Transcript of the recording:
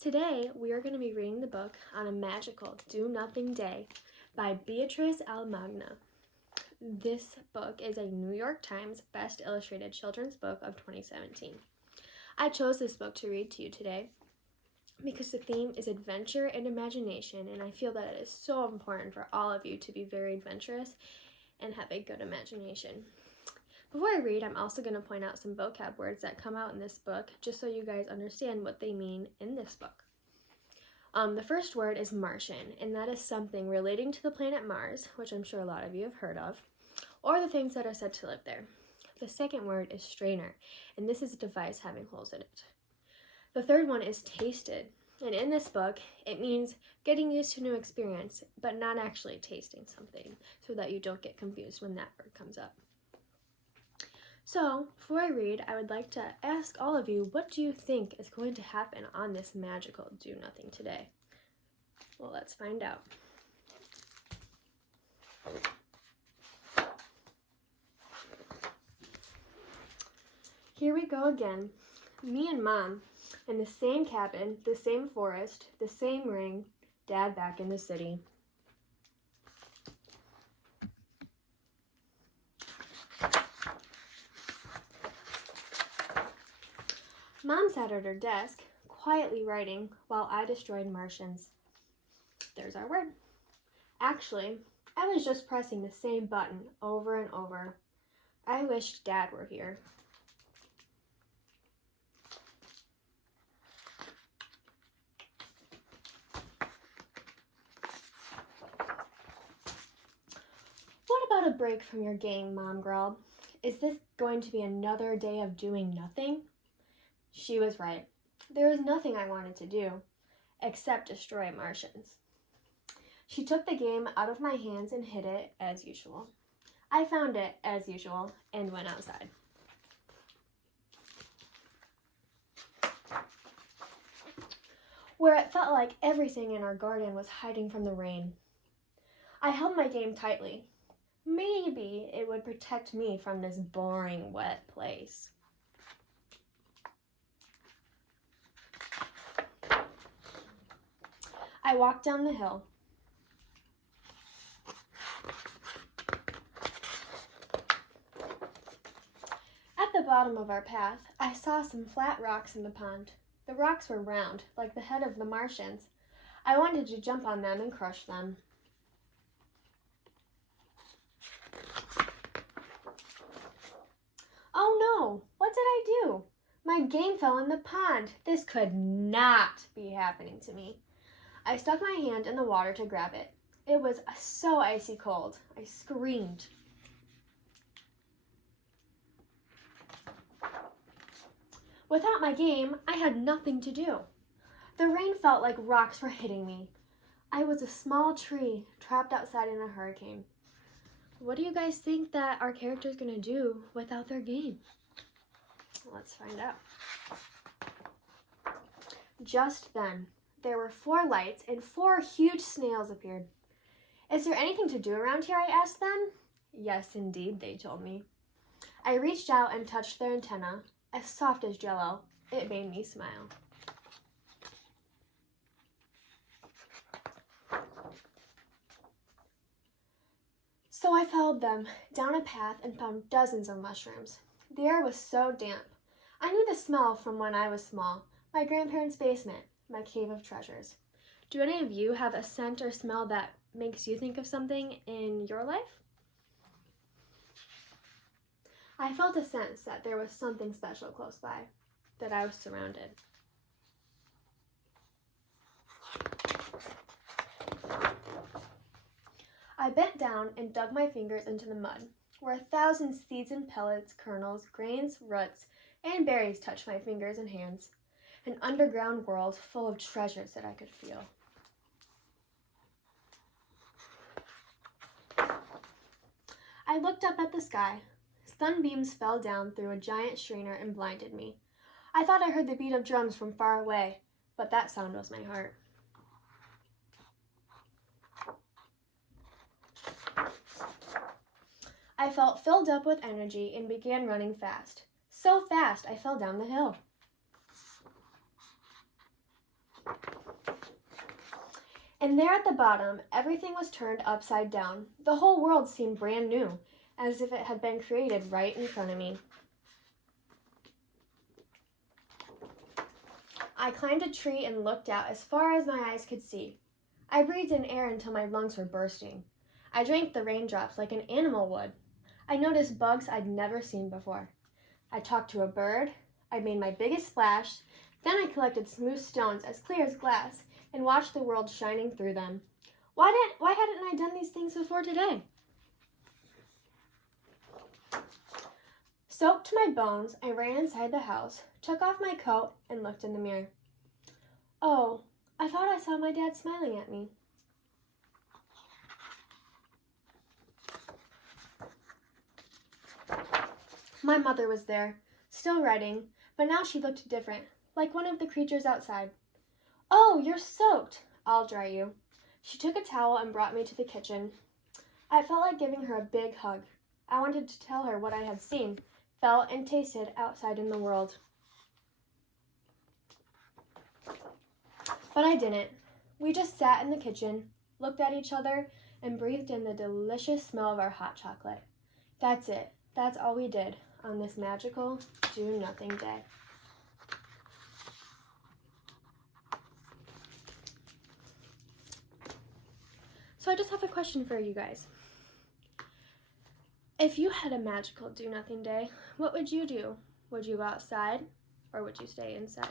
Today, we are going to be reading the book On a Magical Do-Nothing Day by Beatrice Alemagna. This book is a New York Times Best Illustrated Children's Book of 2017. I chose this book to read to you today because the theme is adventure and imagination, and I feel that it is so important for all of you to be very adventurous and have a good imagination. Before I read, I'm also going to point out some vocab words that come out in this book, just so you guys understand what they mean in this book. The first word is Martian, and that is something relating to the planet Mars, which I'm sure a lot of you have heard of, or the things that are said to live there. The second word is strainer, and this is a device having holes in it. The third one is tasted, and in this book, it means getting used to a new experience, but not actually tasting something, so that you don't get confused when that word comes up. So, before I read, I would like to ask all of you, what do you think is going to happen on this magical do-nothing today? Well, let's find out. Here we go again. Me and Mom in the same cabin, the same forest, the same ring, Dad back in the city. Mom sat at her desk, quietly writing, while I destroyed Martians. There's our word. Actually, I was just pressing the same button over and over. I wished Dad were here. What about a break from your game, Mom growled. Is this going to be another day of doing nothing? She was right. There was nothing I wanted to do, except destroy Martians. She took the game out of my hands and hid it, as usual. I found it, as usual, and went outside. Where it felt like everything in our garden was hiding from the rain. I held my game tightly. Maybe it would protect me from this boring, wet place. I walked down the hill. At the bottom of our path, I saw some flat rocks in the pond. The rocks were round, like the head of the Martians. I wanted to jump on them and crush them. Oh no! What did I do? My game fell in the pond. This could not be happening to me. I stuck my hand in the water to grab it. It was so icy cold. I screamed. Without my game, I had nothing to do. The rain felt like rocks were hitting me. I was a small tree trapped outside in a hurricane. What do you guys think that our character is going to do without their game? Let's find out. Just then, there were 4 lights and 4 huge snails appeared. Is there anything to do around here? I asked them. Yes, indeed, they told me. I reached out and touched their antenna, as soft as jello. It made me smile. So I followed them down a path and found dozens of mushrooms. The air was so damp. I knew the smell from when I was small, my grandparents' basement. My cave of treasures. Do any of you have a scent or smell that makes you think of something in your life? I felt a sense that there was something special close by, that I was surrounded. I bent down and dug my fingers into the mud, where 1,000 seeds and pellets, kernels, grains, roots, and berries touched my fingers and hands. An underground world full of treasures that I could feel. I looked up at the sky. Sunbeams fell down through a giant strainer and blinded me. I thought I heard the beat of drums from far away, but that sound was my heart. I felt filled up with energy and began running fast. So fast I fell down the hill. And there at the bottom, everything was turned upside down. The whole world seemed brand new, as if it had been created right in front of me. I climbed a tree and looked out as far as my eyes could see. I breathed in air until my lungs were bursting. I drank the raindrops like an animal would. I noticed bugs I'd never seen before. I talked to a bird. I made my biggest splash. Then I collected smooth stones as clear as glass and watched the world shining through them. Why hadn't I done these things before today? Soaked to my bones, I ran inside the house, took off my coat, and looked in the mirror. Oh, I thought I saw my dad smiling at me. My mother was there, still writing, but now she looked different, like one of the creatures outside. Oh, you're soaked. I'll dry you. She took a towel and brought me to the kitchen. I felt like giving her a big hug. I wanted to tell her what I had seen, felt, and tasted outside in the world. But I didn't. We just sat in the kitchen, looked at each other, and breathed in the delicious smell of our hot chocolate. That's it. That's all we did on this magical do-nothing day. So I just have a question for you guys. If you had a magical do-nothing day, what would you do? Would you go outside or would you stay inside?